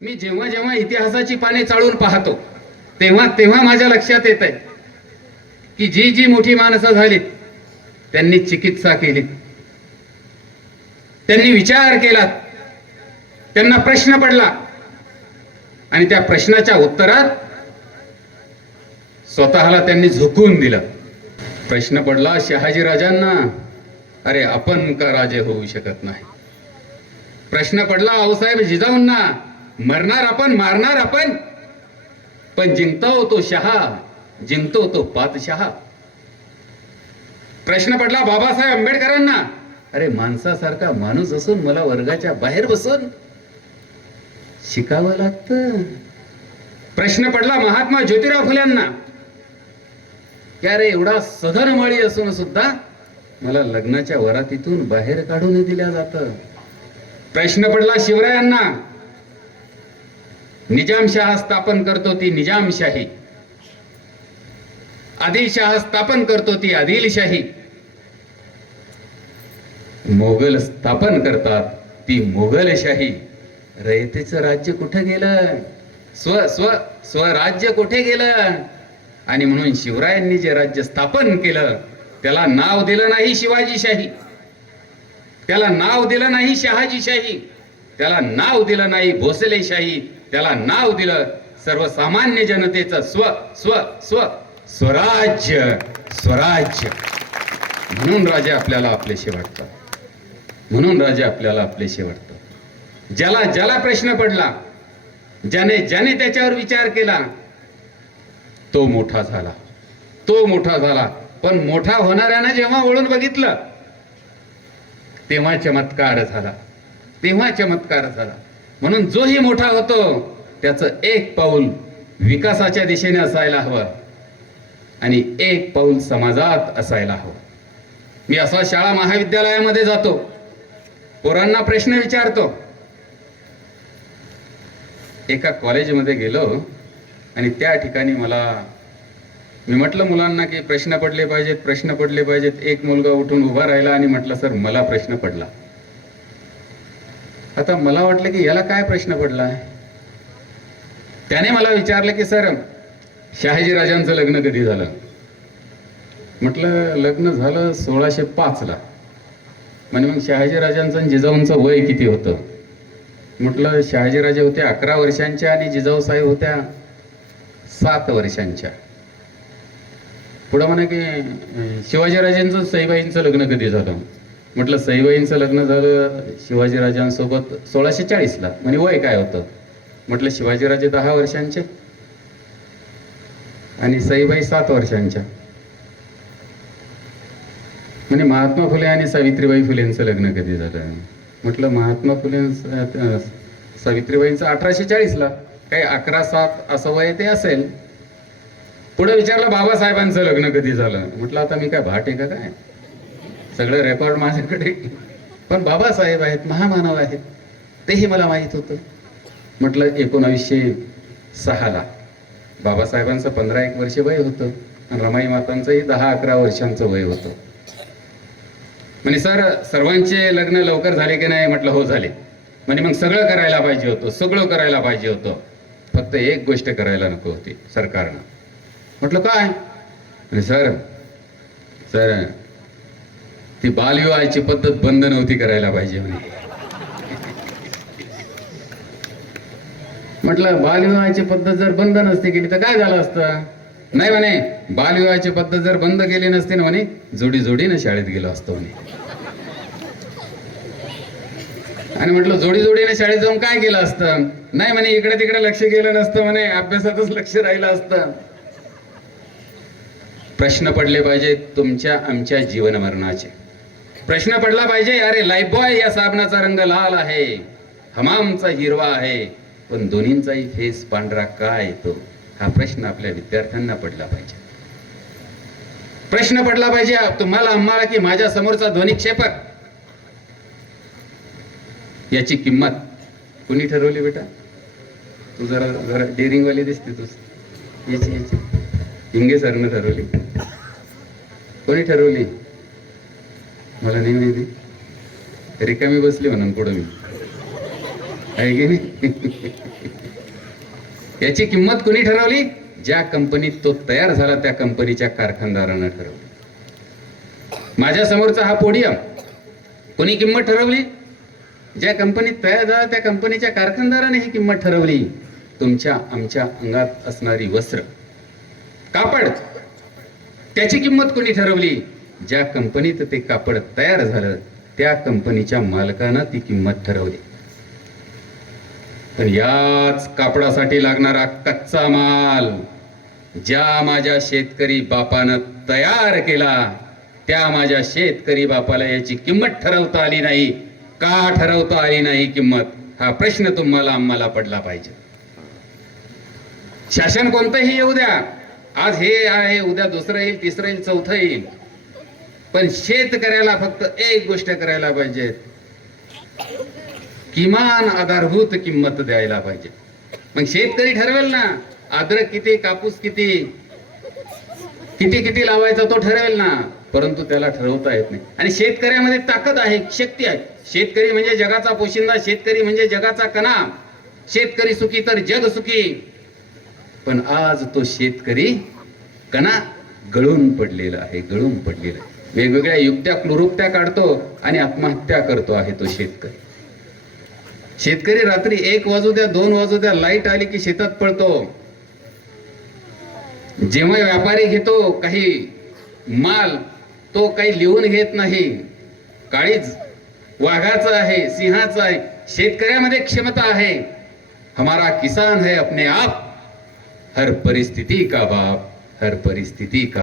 मी जेव्हा जेव्हा इतिहासाची पाने चाळून पाहतो तेव्हा तेव्हा माझ्या लक्षात येत आहे की जी जी मोठी माणसं झाली त्यांनी चिकित्सा केली त्यांनी विचार केला त्यांना प्रश्न पडला. आणि त्या प्रश्नाच्या उत्तरात स्वतःला त्यांनी झोकून दिलं. प्रश्न पडला शहाजी राजांना अरे आपण का राजे होऊ शकत नाही? प्रश्न पडला आऊसाहेब जिजाऊंना मरणार आपण मारणार आपण. पण जिंकतो तो शहा जिंकतो तो पातशहा प्रश्न पडला बाबासाहेब आंबेडकरांना अरे माणसासारखा माणूस असून मला वर्गाच्या बाहेर बसून शिकावं लागतं. प्रश्न पडला महात्मा ज्योतिराव फुल्यांना की अरे एवढा सधन मळी असून सुद्धा मला लग्नाच्या वरातीतून बाहेर काढून दिल्या जात. प्रश्न पडला शिवरायांना निजामशाह स्थापन करतो ती निजामशाही. आदिलशाह स्थापन करतो ती आदिलशाही. मोगल स्थापन करतात ती मोगलशाही रयतेचं राज्य कुठे गेलं? स्व स्व स्वराज्य कुठे गेलं? आणि म्हणून शिवरायांनी जे राज्य स्थापन केलं त्याला नाव दिलं नाही शिवाजीशाही त्याला नाव दिलं नाही शहाजीशाही त्याला नाव दिलं नाही भोसलेशाही त्याला नाव दिलं सर्वसामान्य जनतेचं स्व स्व स्व स्वराज्य स्वराज्य. म्हणून राजे आपल्याला आपलेसे वाटतात. म्हणून राजे आपल्याला आपलेसे वाटतात. ज्याला ज्याला प्रश्न पडला ज्याने ज्याने त्याच्यावर विचार केला तो मोठा झाला. तो मोठा झाला. पण मोठा होणाऱ्यानं जेव्हा ओळून बघितलं तेव्हा चमत्कार झाला. तेव्हा चमत्कार झाला. म्हणून जोही मोठा होतो त्याचं एक पाऊल विकासाच्या दिशेने असायला हवं. आणि एक पाऊल समाजात असायला हवं. मी असा शाळा महाविद्यालयामध्ये जातो. पोरांना प्रश्न विचारतो. एका कॉलेजमध्ये गेलो आणि त्या ठिकाणी मला मी म्हटलं मुलांना की प्रश्न पडले पाहिजेत प्रश्न पडले पाहिजेत. एक मुलगा उठून उभा राहिला आणि म्हटलं सर मला प्रश्न पडला. आता मला वाटलं की याला काय प्रश्न पडला? त्याने मला विचारलं की सर शहाजी राजांचं लग्न कधी झालं? म्हटलं लग्न झालं सोळाशे पाचला म्हणजे मग शहाजी राजांचं आणि जिजाऊंचं वय किती होतं? म्हटलं शहाजीराजे होते अकरा वर्षांच्या आणि जिजाऊ साहेब होत्या सात वर्षांच्या. पुढं म्हणा की शिवाजी शिवाजीराजेंचं सईबाईंचं लग्न कधी झालं? म्हटलं सईबाईंचं लग्न झालं शिवाजीराजांसोबत सोळाशे चाळीसला म्हणजे वय काय होतं? म्हटलं शिवाजीराजे दहा वर्षांचे आणि सईबाई सात वर्षांच्या. म्हणजे महात्मा फुले आणि सावित्रीबाई फुलेंचं लग्न कधी झालं? म्हटलं महात्मा फुले सावित्रीबाईंचं अठराशे चाळीसला. काही अकरा सात असं वय ते असेल. पुढे विचारलं बाबासाहेबांचं लग्न कधी झालं? म्हटलं आता मी काय भाट आहे का काय? सगळं रेकॉर्ड माझ्याकडे. पण बाबासाहेब आहेत महामानव आहेत. तेही मला माहीत होतं. म्हटलं एकोणावीसशे सहाला बाबासाहेबांचं पंधरा एक वर्ष वय होतं आणि रमाई मातांचंही दहा अकरा वर्षांचं वय होतं. म्हणजे सर सर्वांचे लग्न लवकर झाले की नाही? म्हटलं हो झाले. म्हणजे मग सगळं करायला पाहिजे होतं सगळं करायला पाहिजे होतं. फक्त एक गोष्ट करायला नको होती सरकारनं. म्हटलं काय? म्हणजे सर सर ती बालविवाहाची पद्धत बंद नव्हती करायला पाहिजे म्हणे. म्हटलं बालविवाहाची पद्धत जर बंद नसती केली तर काय झालं असतं? नाही म्हणे बालविवाहाची पद्धत जर बंद केली नसती ना म्हणे जोडी जोडीनं शाळेत गेलो असतो म्हणे. आणि म्हटलं जोडी जोडीने शाळेत जाऊन काय केलं असतं? नाही म्हणे इकडे तिकडे लक्ष गेलं नसतं म्हणे अभ्यासातच लक्ष राहिलं असतं. प्रश्न पडले पाहिजेत तुमच्या आमच्या जीवन मरणाचे प्रश्न पडला पाहिजे अरे लाईफ बॉय या साबणाचा रंग लाल आहे. हमामचा हिरवा आहे. पण दोन्हींचाही फेस पांढरा का येतो? हा प्रश्न आपल्या विद्यार्थ्यांना पडला पाहिजे. प्रश्न पडला पाहिजे तुम्हाला आम्हाला की माझ्या समोरचा ध्वनिक्षेपक याची किंमत कुणी ठरवली बेटा? तू जरा जरा डेअरिंगवाली दिसते तू याची याची. हिंगे सरनं ठरवली. कोणी ठरवली? मला नाही माहिती. रिकामी बसली म्हणून पुढं मी. आहे की नाही? याची किंमत कोणी ठरवली? ज्या कंपनीत तो तयार झाला त्या कंपनीच्या कारखानदारानं ठरवली. माझ्या समोरचा हा पोडियम कोणी किंमत ठरवली? ज्या कंपनीत तयार झाला त्या कंपनीच्या कारखानदाराने ही किंमत ठरवली. तुमच्या आमच्या अंगात असणारी वस्त्र. कापड. त्याची किंमत कोणी ठरवली? ज्या कंपनीत ते कापड तयार झालं त्या कंपनीच्या मालकानं ती किंमत ठरवली. पण याच कापडासाठी लागणारा कच्चा माल ज्या माझ्या शेतकरी बापानं तयार केला त्या माझ्या शेतकरी बापाला याची किंमत ठरवता आली नाही. का ठरवता आली नाही किंमत? हा प्रश्न तुम्हाला आम्हाला पडला पाहिजे. शासन कोणतंही येऊ द्या. आज हे आहे उद्या दुसरं येईल तिसरं येईल चौथं येईल. पण शेतकऱ्याला फक्त एक गोष्ट करायला पाहिजे. किमान आधारभूत किंमत द्यायला पाहिजे. मग शेतकरी ठरवेल ना? अद्रक किती कापूस किती? किती किती लावायचा तो ठरवेल ना? परंतु त्याला ठरवता येत नाही. आणि शेतकऱ्यामध्ये ताकद आहे शक्ती आहे. शेतकरी म्हणजे जगाचा पोशिंदा शेतकरी म्हणजे जगाचा कणा. शेतकरी सुखी तर जग सुखी. पण आज तो शेतकरी कणा गळून पडलेला आहे गळून पडलेला आहे. वेगवेगळ्या युक्त्या क्लुरुक्त्या काढतो आणि आत्महत्या करतो आहे तो शेतकरी. शेतकरी रात्री एक वाजू द्या दोन वाजू द्या लाइट आली की शेतात पळतो जेव्हा व्यापारी घेतो काही माल तो काही लिहून घेत नाही. काळीज वाघाचं आहे सिंहाचं आहे शेतकऱ्यामध्ये क्षमता आहे. हमारा किसान है अपने आप. हर परिस्थिती का बाप हर परिस्थिती का